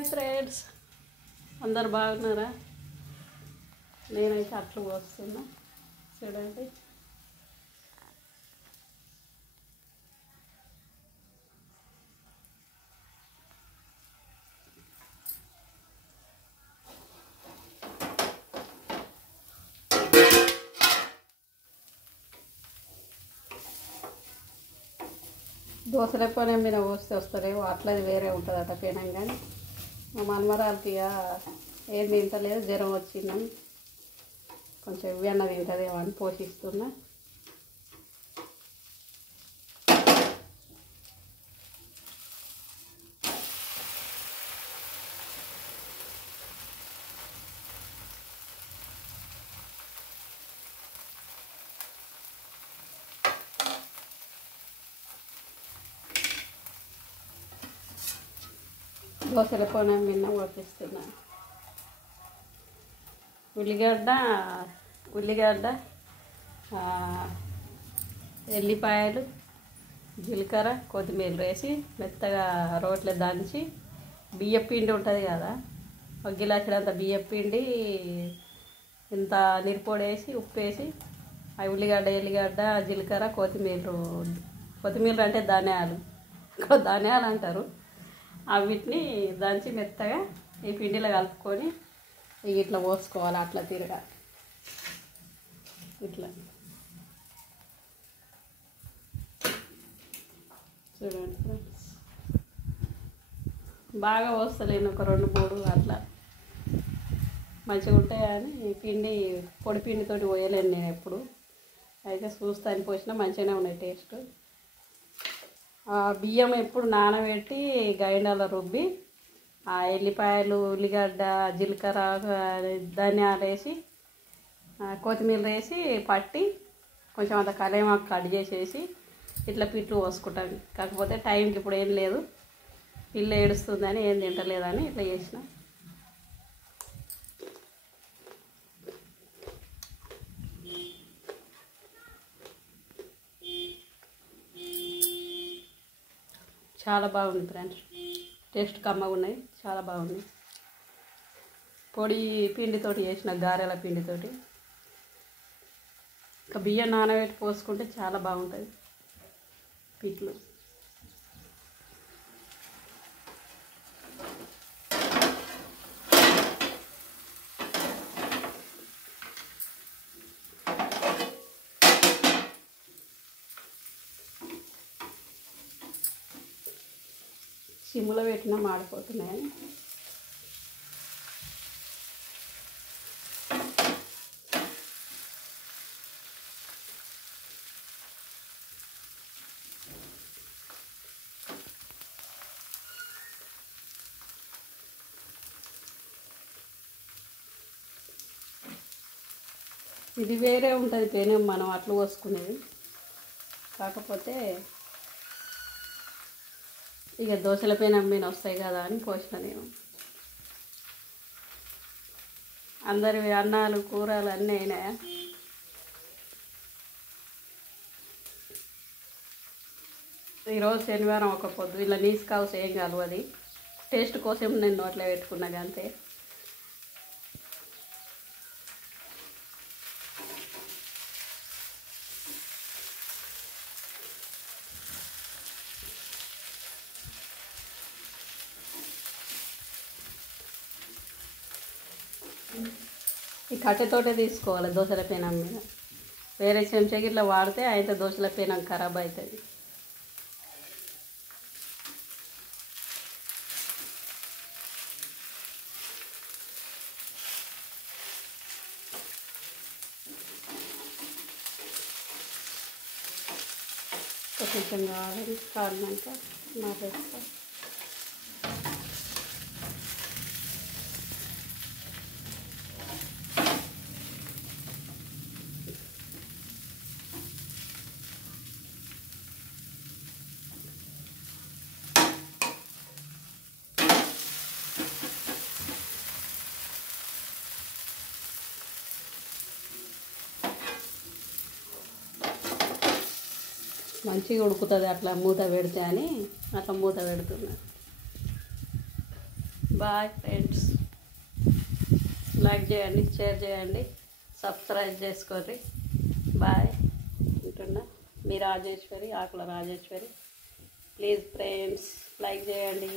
Hi friends, అందరు బాగున్నారా? నేనైతే అట్లు పోస్తున్నా చూడండి. దోశల పెనం మీద పోస్తే వస్తలేవు, అట్లది వేరే ఉంటుందట పెనం. కానీ మా మనమరాలకి ఇక ఏం తింటలేదు, జ్వరం వచ్చిందని కొంచెం వెన్న తింటుందేమో అని పోషిస్తున్నా. దోశల పెనం మీద పోషిస్తున్నా. ఉల్లిగడ్డ ఎల్లిపాయలు, జీలకర్ర, కొత్తిమీర వేసి మెత్తగా రోట్లో దంచి, బియ్యం పిండి ఉంటుంది కదా, ఒక గిలాసులంత బియ్యం పిండి ఇంత నిరుపొడి వేసి ఉప్పు వేసి ఆ ఎల్లిగడ్డ, జీలకర్ర, కొత్తిమీర అంటే ధనియాలు అంటారు. వీటిని దంచి మెత్తగా ఈ పిండిలో కలుపుకొని ఇట్లా పోసుకోవాలి. అట్లా తిరగాలి, ఇట్లా చూడండి ఫ్రెండ్స్. బాగా పోస్తలేను, ఒక 2-3 అట్లా మంచిగా ఉంటాయి. కానీ పొడి పిండితోటి పోయలేను నేను ఎప్పుడు. అయితే చూస్తాను, పోసినా మంచిగానే ఉన్నాయి టేస్ట్. బియ్యం ఎప్పుడు నానబెట్టి గ్రైండర్లో రుబ్బి ఆ ఎల్లిపాయలు, ఉల్లిగడ్డ, జీలకర్ర, ధనియాలు వేసి కొత్తిమీర వేసి పట్టి కొంచెం అంత కలేమాకు కట్ చేసేసి ఇట్లా పిట్లు పోసుకుంటాను. కాకపోతే టైంకి ఇప్పుడు ఏం లేదు, పిల్ల ఏడుస్తుందని ఏం తింటలేదని ఇట్లా చేసిన. చాలా బాగుంది ఫ్రెండ్స్, టేస్ట్ కమ్మగా ఉన్నాయి, చాలా బాగుంది. పొడి పిండితోటి చేసిన గారెల పిండితోటి. ఇంకా బియ్యం నానబెట్టి పోసుకుంటే చాలా బాగుంటుంది పిట్లు. సిమ్లో పెట్టినా మాడిపోతున్నాయని ఇది వేరే ఉంటుంది పెనం, మనం అట్లు పోసుకునేది. కాకపోతే ఇక దోశల పెనం మీద వస్తాయి కదా అని పోసిన నేను. అందరివి అన్నాలు, కూరలు అన్నీ అయినాయా? ఈరోజు శనివారం ఒక పొద్దు, ఇలా నీసు కావచ్చు ఏం కలవది. టేస్ట్ కోసం నేను నోట్లో పెట్టుకున్నాను అంతే. ఈ కట్టెతోటే తీసుకోవాలి దోశల పెనం మీద. వేరే చెంచాకి ఇట్లా వాడితే అయితే దోశల పెనం ఖరాబ్ అవుతుంది. కొంచెం కాలినాక నాటేస్తా. మంచిగా ఉడుకుతుంది అట్లా మూత పెడితే అని అట్లా మూత పెడుతున్నా. Bye friends. లైక్ చేయండి, షేర్ చేయండి, సబ్స్క్రైబ్ చేసుకోండి. బాయ్ ఉంటున్నా. మీ Rajeshwari, Akula Rajeshwari. Please friends like చేయండి.